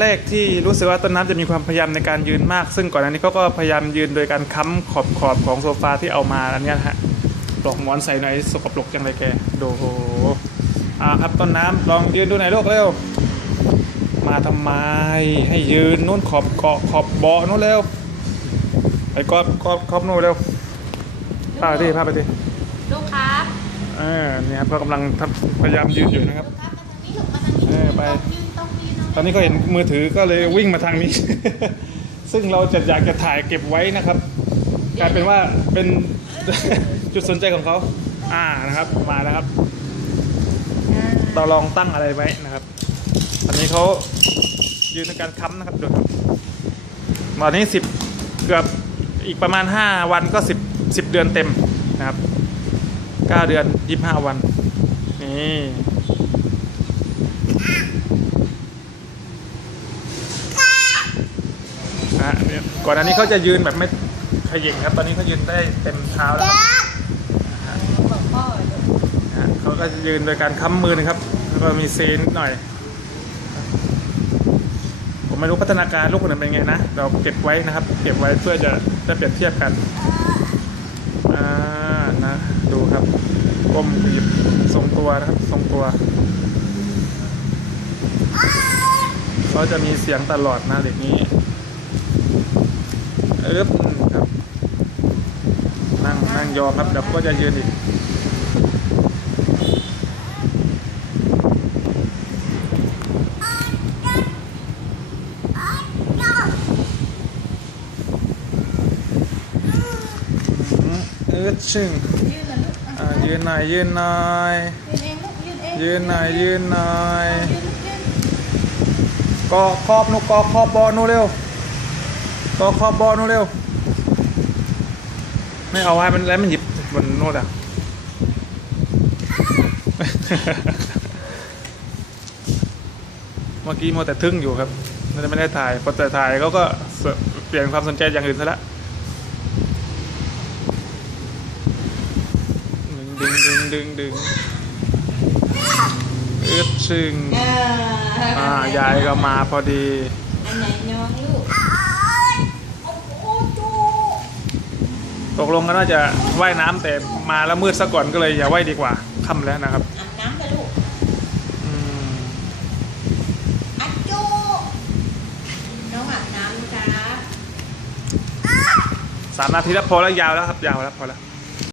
แรกที่รู้สึกว่าต้นน้ำจะมีความพยายามในการยืนมาก ซึ่งก่อนหน้านี้เขาก็พยายามยืนโดยการค้ำขอบขอบของโซฟาที่เอามาอันเนี้ยนะฮะปลอกหมอนใส่หน่อยสกปรกจังเลยแกดูโอ้โหอ่าครับต้นน้ำลองยืนดูหน่อยลูกเร็วมาทำไมให้ยืนนู่นขอบเกาะขอบเบาะนู่นเร็วไปกอบกอบขอบนู่นเร็วพาไปดิพาไปดิลูกครับเออเนี่ยครับก็กำลังทำพยายามยืนอยู่นะครับลูกครับมาทางนี้ลูกมาทางนี้เออไป อนนี้ก็เห็นมือถือก็เลยวิ่งมาทางนี้ ซึ่งเราจะอยากจะถ่ายเก็บไว้นะครับ กลายเป็นว่าเป็น จุดสนใจของเขาอ่านะครับมาแล้วครับ เราลองตั้งอะไรไว้นะครับ อันนี้เขายืนในการค้ำนะครับดูครับตอนนี้สิบเกือบอีกประมาณ 5 วันก็ 10 10 เดือนเต็มนะครับ 9 เดือน 25 วัน นี่นะฮะเนี่ย ก่อนอันนี้เขาจะยืนแบบไม่ขยิงครับ ตอนนี้เขายืนได้เต็มเท้าแล้วครับบอกพ่อลูกนะฮะเขาก็จะยืนโดยการค้ำมือนะครับ แล้วก็มีเซนหน่อย ผมไม่รู้พัฒนาการลูกคนนั้นเป็นไงนะ เราเก็บไว้นะครับ เก็บไว้เพื่อจะได้เปรียบเทียบกัน อ่า นะ ดูครับก้มหยิบทรงตัวนะครับ ทรงตัวเขาจะมีเสียงตลอดนะเด็กนี้ เอ๊บครับ นั่งนั่งยอครับเดี๋ยวก็จะยืนอีกซึ่งยืนนะลูกอะอ่ายืนหน่อยยืนหน่อยยืนเองลูกยืนยืนหน่อยยืนหน่อยกยืนกอครอบนูกอครอบบอลนูเร็ว กอครอบบอลนูเร็ว ไม่เอาไว้มันแล้วมันหยิบบนโน่นอะ เมื่อกี้มัวแต่ทึ่งอยู่ครับมันไม่ได้ถ่ายพอแต่ถ่ายเขาก็เสเปลี่ยนความสนใจอย่างอื่นซะละดึงดึงดึงดึงดึงอึดชึงเอออ่ายายก็มาพอดี อันไหนน้องลูกโอ้โหจู ตกลงกันว่าจะว่ายน้ำแต่มาแล้วมืดซะก่อนก็เลยอย่าว่ายดีกว่าค่ำแล้วนะครับอาบน้ำไปลูกอืมอัดจูน้องอาบน้ำนะคะสามนาทีแล้วพอแล้วยาวแล้วครับยาวแล้วพอแล้ว